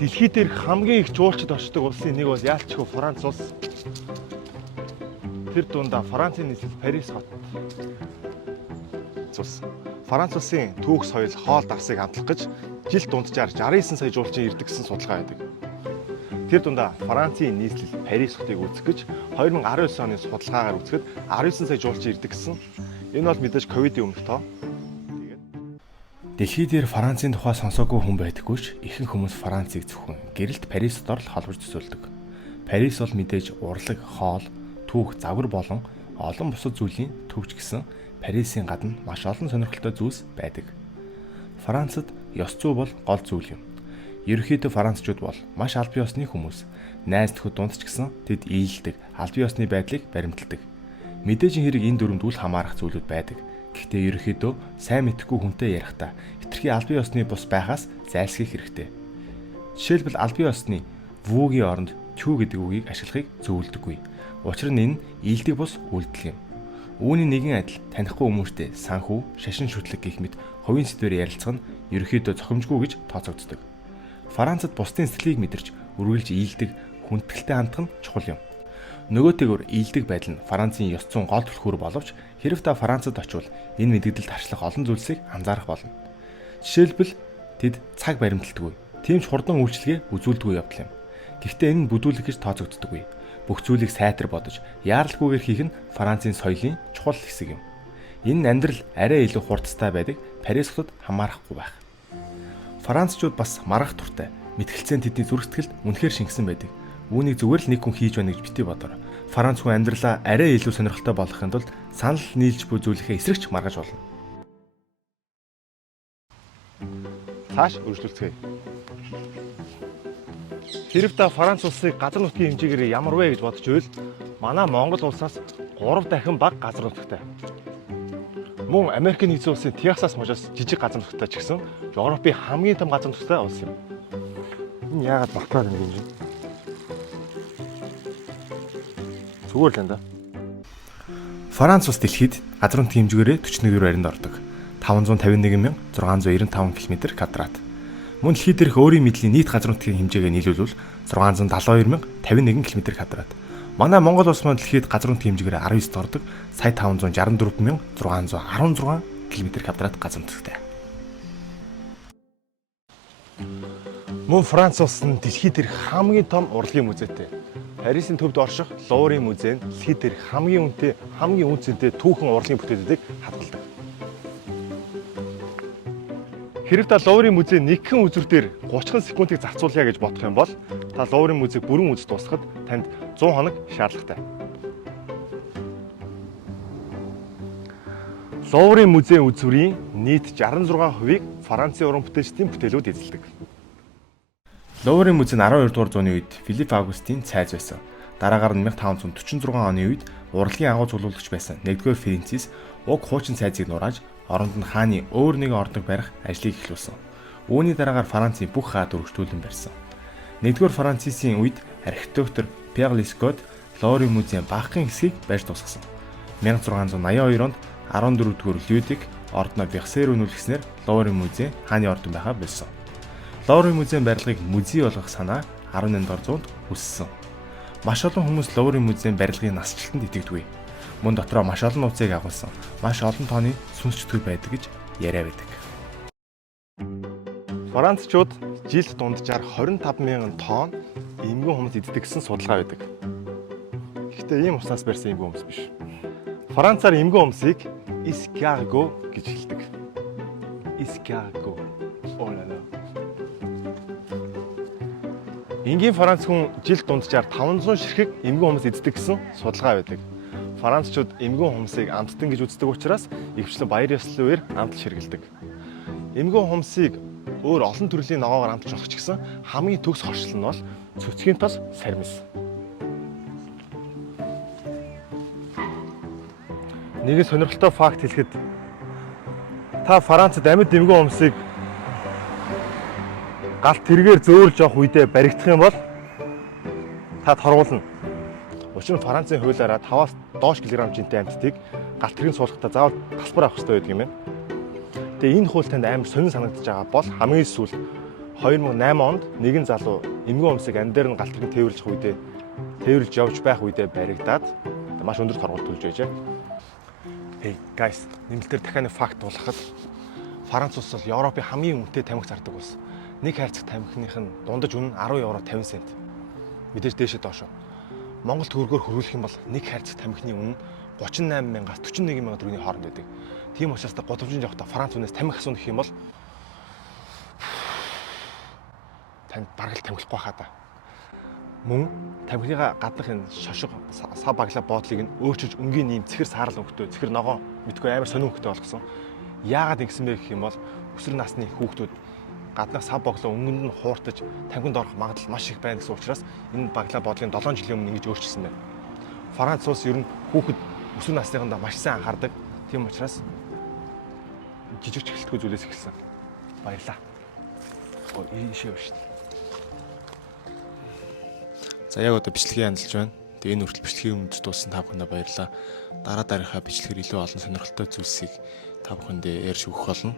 Дэлхий дээрх хамгийн их жуулчид очдог улсын нэг бол яалтчгүй Франц улс. Тэр дундаа Францын нийслэл Парис хот. Франц улсын түүх соёл хоол давсыг хамтлах гэж жил дунджаар 69 сая жуулчин ирдэг гэсэн судалгаа байдаг. Тэр дундаа Францын нийслэл Парис хотыг үзэх гэж 2019 оны судалгаагаар үзэхэд 19 сая жуулчин ирдэг гэсэн. Энэ бол мэдээж ковидын өмнөх тоо. Дэлхий дээр Францын тухай сонсоогүй хүн байдаггүй ч ихэнх хүмүүс Францыг зөвхөн гэрэлт Парисдор л холбож төсөөлдөг. Парис бол мэдээж урлаг, хоол, түүх, загвар болон олон бусад зүйлийн төвч гэсэн Парисын гадна маш олон сонирхолтой зүйлс байдаг. Францад ёс зүй бол гол зүйл юм. Ерөнхийдөө Францчууд бол маш албан ёсны хүмүүс. Найз нөхөд дунд ч гэсэн тэд ийэлдэг, албан ёсны байдлыг баримталдаг. Мэдээж хэрэг энэ дүрмд үл хамаарах зүйлүүд байдаг. Гэхдээ ерөнхийдөө сайн мэдхгүй хүнтэй ярихдаа хэтэрхий албан ёсны бус байхаас зайлсхийх хэрэгтэй. Жишээлбэл албан ёсны вүүгийн оронд түү гэдэг үгийг ашиглахыг зөвлөдөггүй. Учир нь энэ ийдэг бус үйлдэл юм. Үүний нэгэн адил танихгүй хүмүүстэй санхүү, шашин шүтлэг гэх мэт хувийн сэдвээр ярилцах нь ерөнхийдөө зохимжгүй гэж тооцогддог. Францад бусдын сэтгэлийг мэдэрч үргэлж ийдэг, хүндэтгэлтэй хандах нь чухал юм. Нөгөөтэйгөр ийдэг байдал нь Францын ёс зүйн гол түлхүүр боловч хэрэв та Францад очивол энэ мэдэгдэлд харьцах олон зүйлсийг анзаарах болно. Жишээлбэл тэд цаг баримталдаггүй, тийм ч хурдан үйлчилгээ үзүүлдэггүй явдал юм. Гэхдээ энэ нь бүдүүлэг гэж тооцогддоггүй. Бүх зүйлийг сайтар бодож, яаралгүйгээр хийх нь Францын соёлын чухал хэсэг юм. Энэ нь амьдрал арай илүү хурдтай байдаг Парис хотод хамаарахгүй байх. Францчууд бас маргах туртай. Мэтгэлцэн тэдний зүрх сэтгэлд үнэхээр шингэсэн байдаг. Үүнийг зүгээр л нэг хүн хийж байна гэж бити бодоор. Франц хүн амьдралаа арай илүү сонирхолтой болгохын тулд санал нийлж буй зүйлийнхээ эсрэгч маргаж болно. Цааш үргэлжлүүлцгээе. Хэрэв та Франц улсыг газар нутгийн хэмжээгээр ямар вэ гэж бодож байвал манай Монгол улсаас 3 дахин бага газар нутагтай. Мөн Америк нэгдсэн улсын Техасаас мужаас жижиг газар нутагтай ч гэсэн Европын хамгийн том газар нутагтай улс юм. Энэ яагаад багтаад байна юм бэ? Зүгээр л энэ. Франц улс дэлхийд газар нутгийн хэмжээгээр 41 байранд ордог. 551,695 км². Мөн дэлхий дээрх өөрийн мэдлийн нийт газар нутгийн хэмжээгээ нийлүүлвэл 672,051 км². Манай Монгол улс маань дэлхийд газар нутгийн хэмжээгээр 19-д ордог. Сая 564,616 км² газар нутагтай. Мөн Франц улс нь дэлхий дээрх хамгийн том урлагийн музейтэй. Парисын төвд орших Луврын музей нь дэлхий дээрх хамгийн үнэтэй, хамгийн үнэтэй түүхэн урлагийн бүтээлүүдийг хадгалдаг. Хэрэв та Луврын музей нэгэн үзүр дээр 30 секундыг зарцуулъя гэж бодох юм бол та Луврын музейг бүрэн үзэж дуусгахад танд 100 хоног шаардлагатай. Луврын музейн үзүрийн нийт 66%-ийг Францын уран бүтээлчдийн бүтээлүүд эзэлдэг. Луврын музей нь 12 дугаар зууны үед Филипп Августийн цайз байсан. Дараагаар нь 1546 оны үед урлагийн агуу цуглуулагч байсан 1-р Францис уг хуучин цайзыг нурааж оронд нь хааны өөр нэгэн ордог барих ажлыг эхлүүлсэн. Үүний дараагаар Францын бүх хаад өргөжтүүлэн барьсан. 1-р Францисийн үед архитектор Пьер Лескот Луврын музейн багахан хэсгийг барьж дуусгасан. 1682 онд 14-р Людвиг ордноо Берсер үнэлгэснээр Луврын музей хааны ордон байхаа болсон. Луврын музейн барилгыг музей болгох санаа 18-р зуунд үссэн. Маш олон хүмүүс Луврын музейн барилгын насжилтанд итгэдэггүй. Мөн дотроо маш олон нууцыг агуулсан, маш олон тооны сүнс чөтгөр байдаг гэж яриа байдаг. Францчууд жилд дунджаар 25,000 тонн эмгэн хумс иддэг гэсэн судалгаа байдаг. Гэхдээ ийм уснаас барьсан эмгэн хумс биш. Францаар эмгэн хумсыг escargot гэж хэлдэг. Escargot. Энгийн Франц хүн жилд дунджаар 500 ширхэг эмгэн хумс иддэг гэсэн судалгаа байдаг. Францчууд эмгэн хумсыг амттан гэж үздэг учраас ихэвчлэн баяр ёслолын үеэр амтал ширгэлдэг. Эмгэн хумсыг өөр олон төрлийн ногоогоор амталж олох ч гэсэн хамгийн төгс хоршлол нь бол цөцгийн тос сармис. Нэгэн сонирхолтой факт хэлэхэд та Францад амьд эмгэн хумсыг галт тэргээр зөөлж авах үедээ баригдах юм бол та торгуулна. Учир нь Францын хуулиараа 5-аас доош килограмм жинтэй амьтдыг галт тэргийн суулгахдаа заавал талбар авах хэрэгтэй байдаг юм байна. Тэгээ энэ хууль танд амар сонин санагдаж байгаа бол хамгийн сүүл 2008 онд нэгэн залуу эмгэн өмсөг ан дээр нь галт тэрэг тээвэрлж явж байх үедээ баригдаад маш өндөр торгуулт төлж байжээ. Hey guys, нэмэлтээр дахиад нэг факт болгоход Франц улс бол Европын хамгийн үнэтэй тамхи зардаг улс. Нэг хайрцаг тамхиных нь дундаж үнэ 10 евро 50 цент. Мэдээж дээшээ доошоо. Монгол төгрөгөөр хөрвүүлэх юм бол нэг хайрцаг тамхины үнэ 38,000-аас 41,000 төгрөгийн хооронд байдаг. Тийм учраас годамжинд явахдаа Франц үнээс тамхи асуух гэх юм бол танд бараг л тамхилахгүй хаа да. Мөн тамхиныга гаднах энэ шошго сав баглаа боодлыг нь өөрчилж өнгийн нэм цэхэр саарл өнгөтэй цэхэр ногоо мэдгүй амар сонин өнгөтэй болгосон. Яагаад ингэсэн бэ гэх юм бол өсвөр насны хүүхдүүд гаднах сав боглоо өнгөнд нь хууртаж тамхинд орох магадлал маш их байна гэсэн учраас энэ баглаа боодлын 7 жилийн өмнө ингэж өөрчилсөн байна. Франц улс ер нь хүүхэд өсвөр насныхандаа маш сайн анхаардаг. Тийм учраас жижиг чихэлтгүй зүйлээс эхэлсэн. Баярлаа. Ийшээ шүү дээ. За яг одоо бичлэгээ янзалж байна. Тэгээ энэ хүртэл бичлэгийн өмнөд дууссан та бүхэндээ баярлалаа. Дараагийнхаа бичлэгээр илүү олон сонирхолтой зүйлсийг та бүхэндээ ярьж өгөх болно.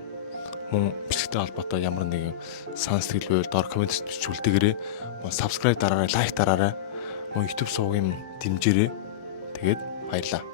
Мөн бичлэгтэй холбоотой ямар нэгэн санал сэтгэл байвал доор коммент бичиж үлдээгээрэй. Мөн subscribe дараарай, лайк дараарай. Мөн YouTube сувгийн дэмжээрэй. Тэгээд баярлалаа.